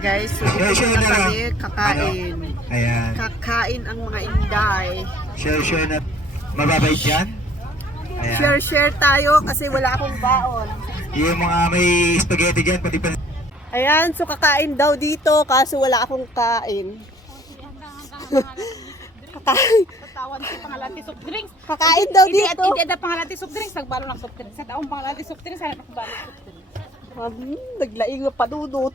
guys, so dito na kami kakain. Ayan. Kakain ang mga Inday. Share na. Mababait yan. Ayan. Share tayo kasi wala akong baon. Yung mga may spaghetti dyan, pati pa. Ayan, so kakain daw dito kaso wala akong kain. Kakain. Tawan si pangalan ti soft drinks. Kakain daw dito. Hindi ada pangalan ti soft drinks, nagbalo ng soft drinks. Sa taong pangalan ti soft drinks, hanap nagbalo ng soft drinks. Naglaing na padudot.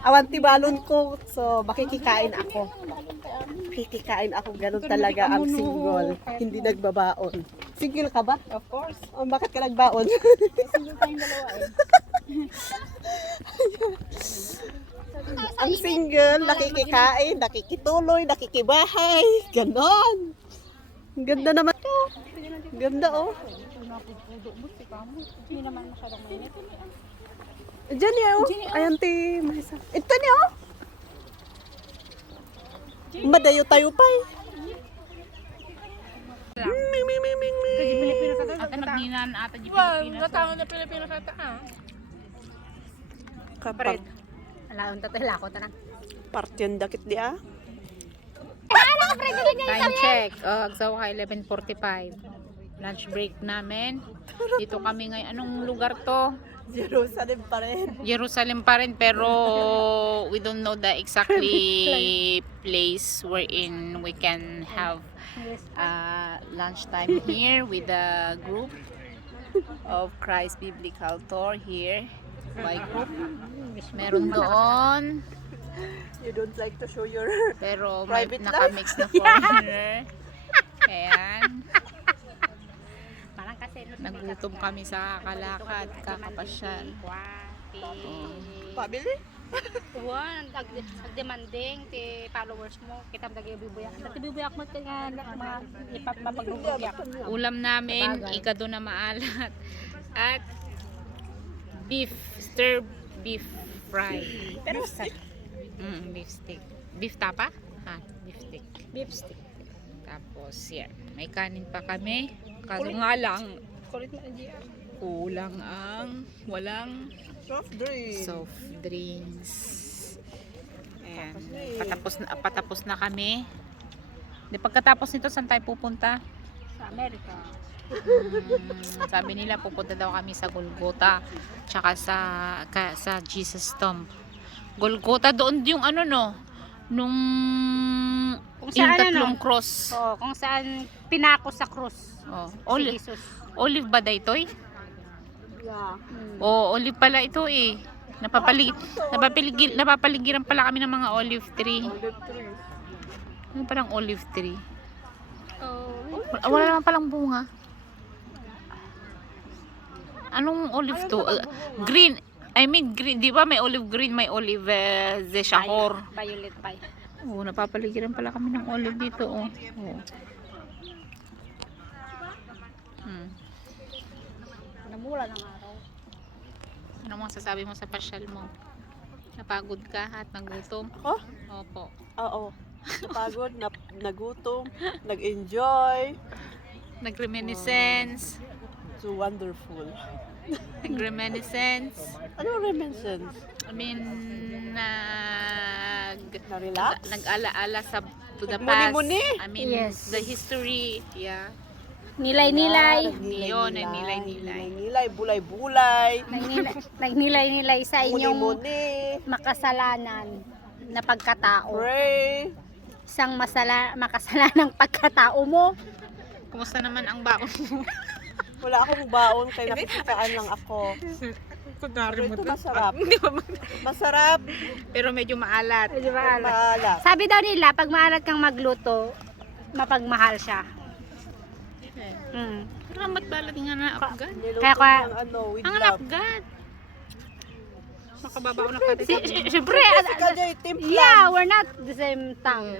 Awanti balon ko. So, makikikain ako. Makikikain ako. Ganun talaga ang single. Hindi nagbabaon. Single ka ba? Of course. Oh, bakit ka nagbaon? Single tayong dalawa eh. Ang single, nakikikain, nakikituloy, nakikibahay. Ganon. Ang ganda naman to. Ang ganda oh. Hindi naman masyadong mainit. Diyan niya oh. Ayan ti. Marisa. Ito niya oh. Madayo tayo pa eh. Ming, ming, ming, ming, ming. Kasi Pilipinas ata. Ata nagninan ata di Pilipinas. Wow, na Pilipinas ata ah. Kapag Alaon tatay lako ta na. partyan dakit di ah. Time check. Agsawa ka 11:45. Lunch break namin. Dito kami ngayon. Anong lugar to? Jerusalem pa rin. Jerusalem pa rin pero we don't know the exactly place wherein we can have lunchtime here with the group of Christ Biblical Tour here by group. Meron doon You don't like to show your pero may Private life. nakamix na foreigner. Ayan. Parang kasi Nagutom kami sa kalakad, kakapasyal. pabili. Tuwan, nag-demanding ti followers mo. Kita dagi bibuyak. Dati bibuyak mo kaya mga mapagbubuyak. Ulam namin, ikado na maalat. At stir beef fry. Pero Beef stick. Beef tapa? Ha, beef stick. beef stick. Tapos, yan. May kanin pa kami. Kaso nga lang, Kulit na GR. kulang ang walang Soft drink. soft drinks. Ayan. Patapos na kami. Di pagkatapos nito, saan tayo pupunta? Sa Amerika. Sabi nila pupunta daw kami sa Golgotha tsaka sa Jesus Tomb. Golgotha doon yung ano no nung Kung yung saan tatlong ano? cross. Oh, kung saan pinako sa krus. Oh, Si Jesus. olive ba daytoy? Yeah. Oh, olive pala ito eh. Napapaligiran pala kami ng mga olive tree. Olive tree. Ano palang olive tree? Oh, Wala naman palang bunga. Anong olive to? Green. I mean green. Di ba may olive green, may olive zeshahor. violet pie. Oh, napapaligiran pala kami ng olive dito. Oh. Oh. Namula ng araw. Ano masasabi mo sa pasyal mo? Napagod ka at nagutom? Oh? Opo. Oo. Napagod, nagutom, nag-enjoy. Nag-reminiscence. So wonderful. Nag-reminiscence. Ano reminiscence? I mean, Na-relax? nag-ala-ala to the Nagmuni-muni? past. I mean, Yes. the history. Yeah. Nilay-nilay. Yun, nilay-nilay. Nilay, bulay-bulay. Nagnilay-nilay sa inyong Muni-muni. makasalanan na pagkatao. Pray. Isang makasalanang pagkatao mo. Kumusta naman ang baon mo? Wala akong baon, kaya nakikitaan lang ako. Kunwari Pero ito masarap. Hindi ba Masarap. pero medyo maalat. Maalat. Sabi daw nila, pag maalat kang magluto, mapagmahal siya. Mm. Ramat balat nga na apgad. Niluto Kaya ka- ng ano, with Ang love. apgad. Makababaw na pati. Siyempre, Ikaw dyan, timpla. yeah, we're not the same tongue.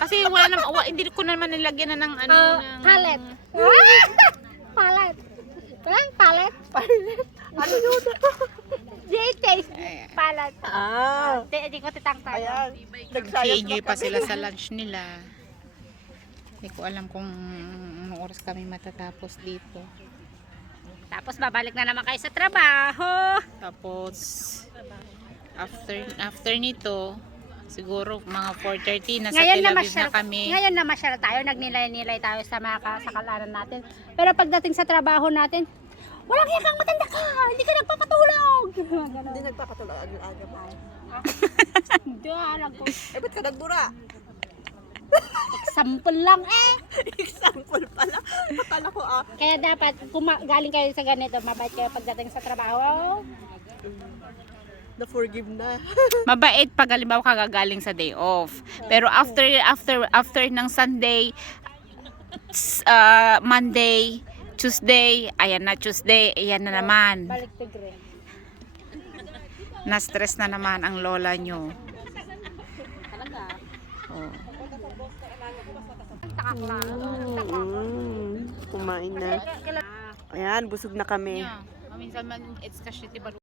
Kasi wala naman, hindi ko naman nilagyan na ng ano. ng- Palet. Palet. Palet. Ano yun? Di taste. Palet. Ah. Di ko titang tayo. Ayan. Nagsayang Nag-enjoy na pa kami. sila sa lunch nila. Hindi ko alam kung anong oras kami matatapos dito. Tapos babalik na naman kayo sa trabaho. Tapos, after nito, siguro mga 4:30 nasa Tel Aviv na kami. Ngayon na masyal tayo, nagnilay-nilay tayo sa mga kasakalanan natin. Pero pagdating sa trabaho natin, walang hiyakang matanda ka, hindi ka nagpapatulog. Hindi nagpapatulog aga pa. Hindi, alam ko. Ba't ka nagbura? Example lang eh. Example pala. Akala ko Kaya dapat, kung galing kayo sa ganito, mabait kayo pagdating sa trabaho. na-forgive na. Mabait pag halimbawa kagagaling sa day off. Pero after ng Sunday, Monday, Tuesday, ayan na naman. Balik tigre. Na-stress na naman ang lola nyo. Talaga. Oh. Kumain na. Ayan, busog na kami. Minsan man, it's kasi